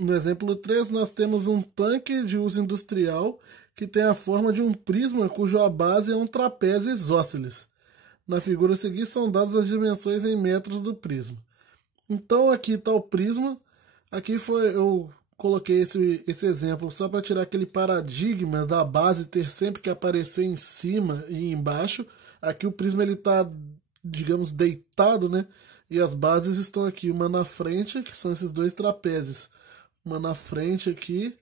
No exemplo 3, nós temos um tanque de uso industrial que tem a forma de um prisma cuja base é um trapézio isósceles. Na figura a seguir são dadas as dimensões em metros do prisma. Então aqui está o prisma. Aqui eu coloquei esse exemplo só para tirar aquele paradigma da base ter sempre que aparecer em cima e embaixo. Aqui o prisma ele está, digamos, deitado, né? E as bases estão aqui, uma na frente, que são esses dois trapézios. Uma na frente aqui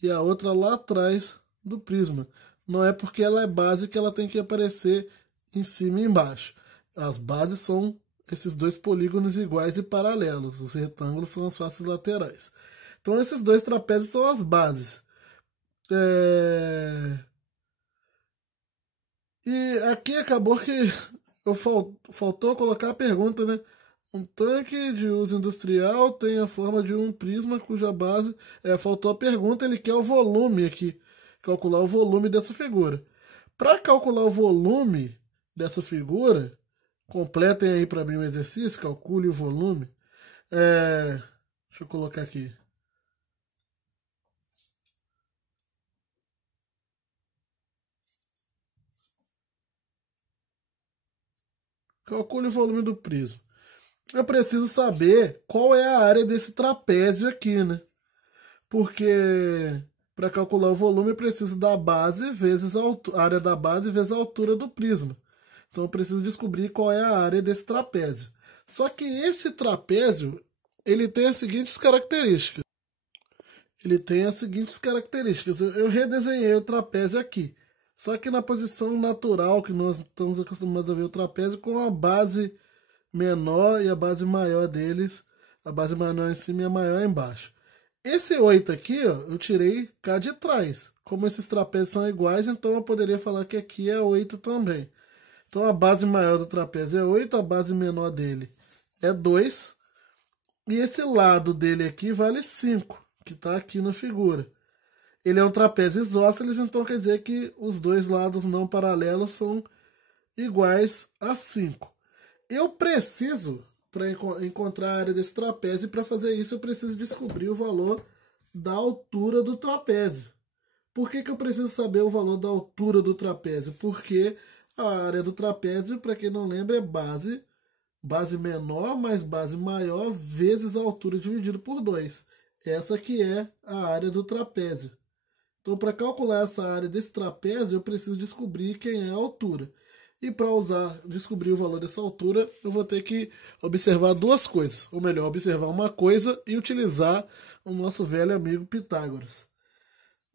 e a outra lá atrás do prisma. Não é porque ela é base que ela tem que aparecer em cima e embaixo. As bases são esses dois polígonos iguais e paralelos. Os retângulos são as faces laterais. Então esses dois trapézios são as bases. E aqui acabou que faltou colocar a pergunta, né? Um tanque de uso industrial tem a forma de um prisma cuja base. Faltou a pergunta, ele quer o volume aqui. Calcular o volume dessa figura. Para calcular o volume dessa figura, completem aí para mim o exercício, calcule o volume. Deixa eu colocar aqui. Calcule o volume do prisma. Eu preciso saber qual é a área desse trapézio aqui, né? Porque para calcular o volume eu preciso da base vezes a área da base vezes a altura do prisma. Então eu preciso descobrir qual é a área desse trapézio. Só que esse trapézio, ele tem as seguintes características. Eu redesenhei o trapézio aqui. Só que na posição natural que nós estamos acostumados a ver o trapézio com a base menor e a base maior deles. A base menor em cima e a maior embaixo. Esse 8 aqui, ó, eu tirei cá de trás. Como esses trapézios são iguais, então eu poderia falar que aqui é 8 também. Então a base maior do trapézio é 8, a base menor dele é 2. E esse lado dele aqui vale 5, que está aqui na figura. Ele é um trapézio isósceles, então quer dizer que os dois lados não paralelos são iguais a 5. Eu preciso, para encontrar a área desse trapézio, e para fazer isso eu preciso descobrir o valor da altura do trapézio. Por que eu preciso saber o valor da altura do trapézio? Porque a área do trapézio, para quem não lembra, é base menor mais base maior vezes a altura dividido por 2. Essa que é a área do trapézio. Então, para calcular essa área desse trapézio, eu preciso descobrir quem é a altura. E para descobrir o valor dessa altura, eu vou ter que observar duas coisas. Ou melhor, observar uma coisa e utilizar o nosso velho amigo Pitágoras.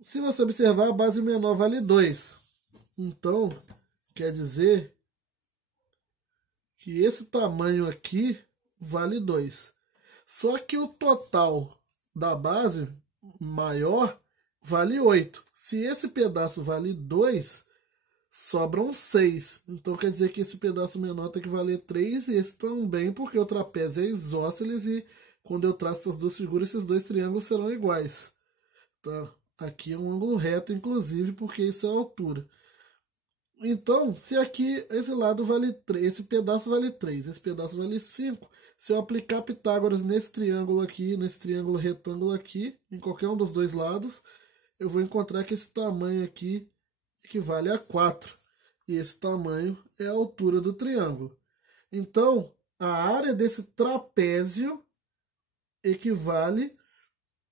Se você observar, a base menor vale 2. Então, quer dizer que esse tamanho aqui vale 2. Só que o total da base maior vale 8. Se esse pedaço vale 2, sobram 6. Então quer dizer que esse pedaço menor tem que valer 3 e esse também, porque o trapézio é isósceles e quando eu traço essas duas figuras, esses dois triângulos serão iguais. Tá? Aqui é um ângulo reto, inclusive, porque isso é a altura. Então, se aqui esse lado vale 3, esse pedaço vale 3, esse pedaço vale 5, se eu aplicar Pitágoras nesse triângulo aqui, nesse triângulo retângulo aqui, em qualquer um dos dois lados, eu vou encontrar que esse tamanho aqui equivale a 4. E esse tamanho é a altura do triângulo. Então, a área desse trapézio equivale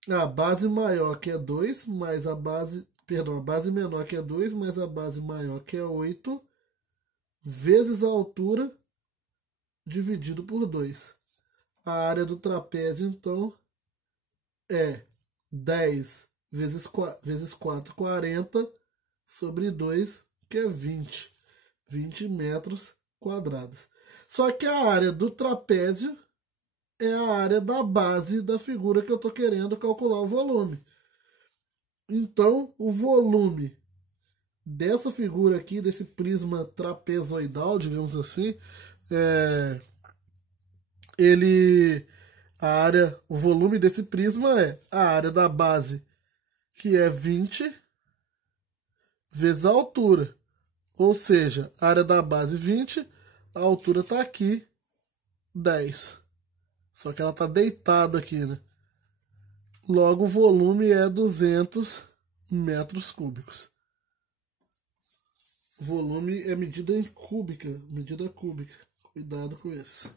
à base maior, que é 2, mais a base menor, que é 2, mais a base maior, que é 8, vezes a altura dividido por 2. A área do trapézio, então, é 10 vezes 4, 40, sobre 2, que é 20. 20 metros quadrados. Só que a área do trapézio é a área da base da figura que eu estou querendo calcular o volume. Então, o volume dessa figura aqui, desse prisma trapezoidal, digamos assim, o volume desse prisma é a área da base, que é 20, vezes a altura. Ou seja, a área da base 20, a altura está aqui, 10. Só que ela está deitada aqui, né? Logo, o volume é 200 metros cúbicos. Volume é medida em cúbica, medida cúbica. Cuidado com isso.